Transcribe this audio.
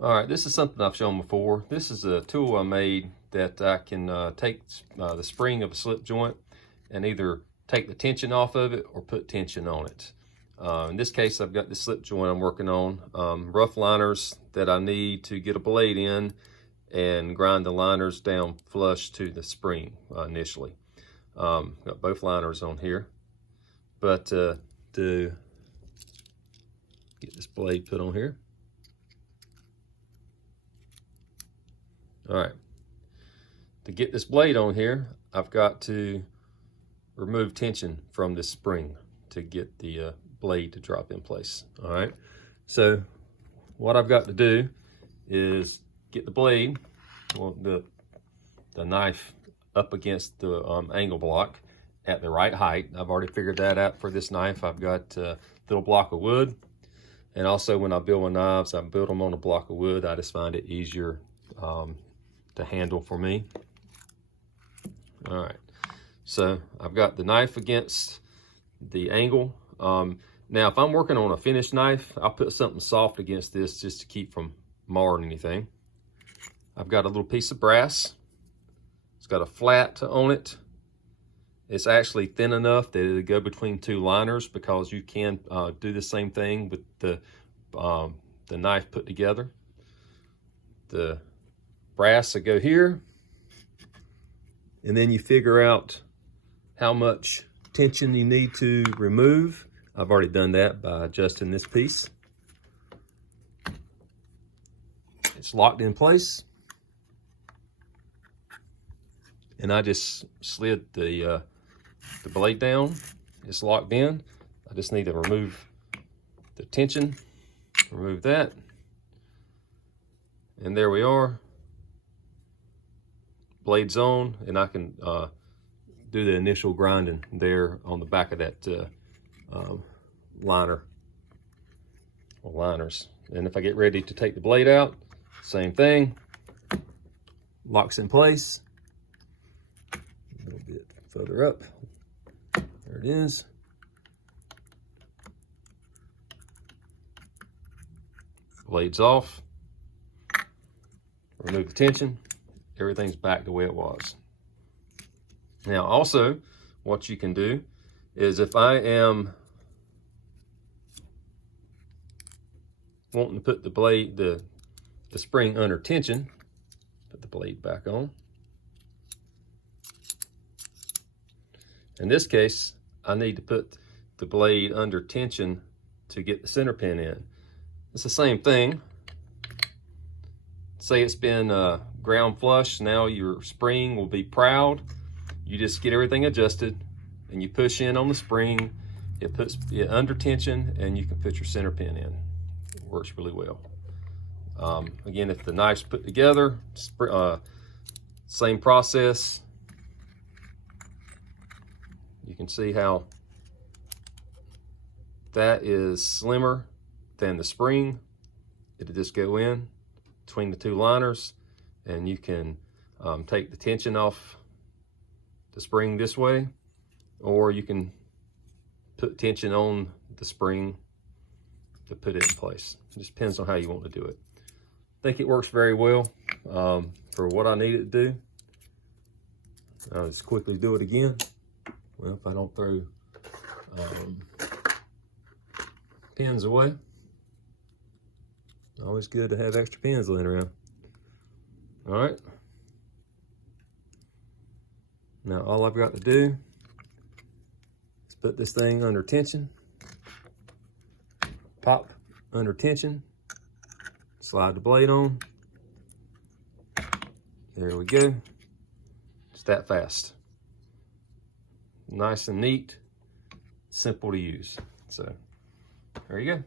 All right, this is something I've shown before. This is a tool I made that I can take the spring of a slip joint and either take the tension off of it or put tension on it. In this case, I've got the slip joint I'm working on, rough liners that I need to get a blade in and grind the liners down flush to the spring initially. Got both liners on here, but to get this blade put on here. All right, to get this blade on here, I've got to remove tension from this spring to get the blade to drop in place. All right, so what I've got to do is get the blade, well, the knife up against the angle block at the right height. I've already figured that out for this knife. I've got a little block of wood, and also when I build my knives, I build them on a block of wood. I just find it easier to handle for me. All right, so I've got the knife against the angle. Now, if I'm working on a finished knife, I'll put something soft against this just to keep from marring anything. I've got a little piece of brass. It's got a flat on it. It's actually thin enough that it'll go between two liners, because you can do the same thing with the knife put together. The brass will go here, and then you figure out how much tension you need to remove. I've already done that by adjusting this piece. It's locked in place, and I just slid the blade down. It's locked in. I just need to remove the tension, remove that, and there we are. Blade's on, and I can do the initial grinding there on the back of that liner or liners. And if I get ready to take the blade out, same thing, locks in place. A little bit further up, there it is. Blade's off, remove the tension, everything's back the way it was. Now also, what you can do is, if I am wanting to put the blade, the spring under tension, put the blade back on. In this case, I need to put the blade under tension to get the center pin in. It's the same thing. Say it's been ground flush, now your spring will be proud. You just get everything adjusted and you push in on the spring, it puts it under tension, and you can put your center pin in. It works really well. Again, if the knife's put together, same process. You can see how that is slimmer than the spring. It'll just go in between the two liners, and you can take the tension off the spring this way, or you can put tension on the spring to put it in place. It just depends on how you want to do it. I think it works very well for what I need it to do. I'll just quickly do it again. Well, if I don't throw pins away. Always good to have extra pins laying around. All right. Now all I've got to do is put this thing under tension, pop under tension, slide the blade on. There we go. It's that fast. Nice and neat, simple to use. So there you go.